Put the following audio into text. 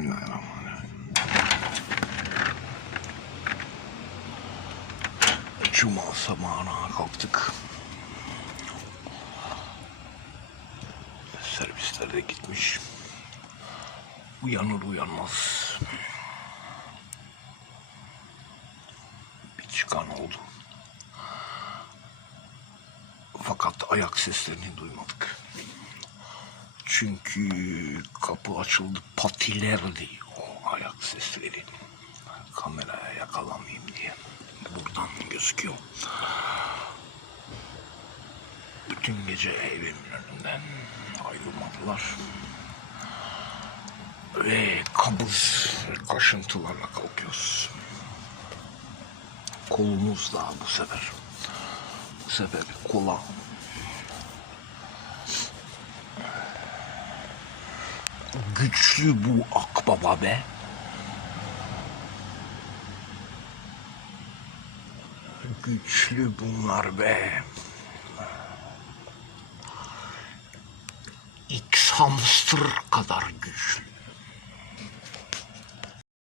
Bismillahirrahmanirrahim. Cuma sabahına kalktık. Servisler de gitmiş. Uyanır uyanmaz. Bir çıkan oldu. Fakat ayak seslerini duymadık. Çünkü kapı açıldı patilerdi o ayak sesleri. Kameraya yakalamayayım diye. Buradan gözüküyor. Bütün gece evimin önünden ayrılmadılar. Ve kabız kaşıntılarla kalkıyoruz. Kolumuzla bu sefer. Bu sefer kola güçlü bu akbaba be. Güçlü bunlar be. X hamster kadar güçlü.